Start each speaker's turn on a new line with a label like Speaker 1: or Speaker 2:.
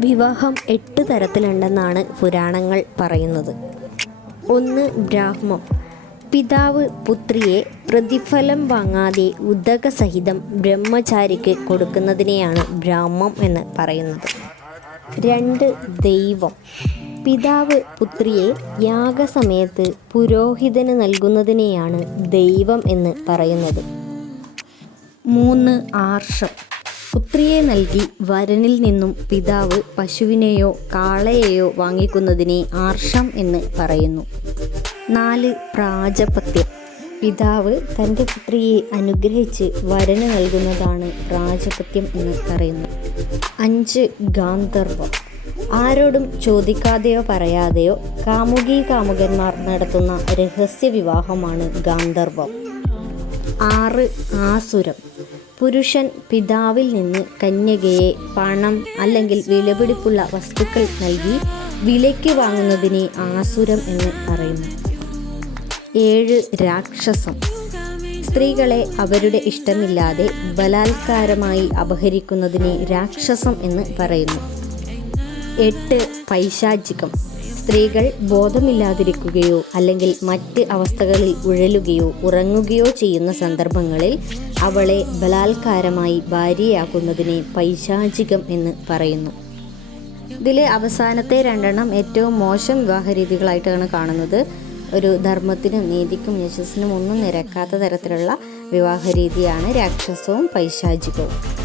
Speaker 1: വിവാഹം എട്ട് തരത്തിലുണ്ടെന്നാണ് പുരാണങ്ങൾ പറയുന്നത്. ഒന്ന് ബ്രാഹ്മം. പിതാവ് പുത്രിയെ പ്രതിഫലം വാങ്ങാതെ ഉദകസഹിതം ബ്രഹ്മചാരിക്ക് കൊടുക്കുന്നതിനെയാണ് ബ്രാഹ്മം എന്ന് പറയുന്നത്. രണ്ട് ദൈവം. പിതാവ് പുത്രിയെ യാഗസമയത്ത് പുരോഹിതന് നൽകുന്നതിനെയാണ് ദൈവം എന്ന് പറയുന്നത്. മൂന്ന് ആർഷം. പുത്രിയെ നൽകി വരനിൽ നിന്നും പിതാവ് പശുവിനെയോ കാളയെയോ വാങ്ങിക്കുന്നതിനെ ആർഷം എന്ന് പറയുന്നു. നാല് പ്രാജപത്യം. പിതാവ് തന്റെ പുത്രിയെ അനുഗ്രഹിച്ച് വരന് നൽകുന്നതാണ് പ്രാജപത്യം എന്ന് പറയുന്നു. അഞ്ച് ഗാന്ധർവം. ആരോടും ചോദിക്കാതെയോ പറയാതെയോ കാമുകീ കാമുകന്മാർ നടത്തുന്ന രഹസ്യ വിവാഹമാണ് ഗാന്ധർവം. ആറ് ആസുരം. പുരുഷൻ പിതാവിൽ നിന്ന് കന്യകയെ പണം അല്ലെങ്കിൽ വിലപിടിപ്പുള്ള വസ്തുക്കൾ നൽകി വിലയ്ക്ക് വാങ്ങുന്നതിനെ ആസുരം എന്ന് പറയുന്നു. ഏഴ് രാക്ഷസം. സ്ത്രീകളെ അവരുടെ ഇഷ്ടമില്ലാതെ ബലാത്കാരമായി അപഹരിക്കുന്നതിനെ രാക്ഷസം എന്ന് പറയുന്നു. എട്ട് പൈശാചികം. സ്ത്രീകൾ ബോധമില്ലാതിരിക്കുകയോ അല്ലെങ്കിൽ മറ്റ് അവസ്ഥകളിൽ ഉഴലുകയോ ഉറങ്ങുകയോ ചെയ്യുന്ന സന്ദർഭങ്ങളിൽ അവളെ ബലാത്കാരമായി ഭാര്യയാക്കുന്നതിനെ പൈശാചികം എന്ന് പറയുന്നു. ഇതിലെ അവസാനത്തെ രണ്ടെണ്ണം ഏറ്റവും മോശം വിവാഹ രീതികളായിട്ടാണ് കാണുന്നത്. ഒരു ധർമ്മത്തിനും നീതിക്കും യശസ്സിനും ഒന്നും നിരക്കാത്ത തരത്തിലുള്ള വിവാഹ രീതിയാണ് രാക്ഷസവും പൈശാചികവും.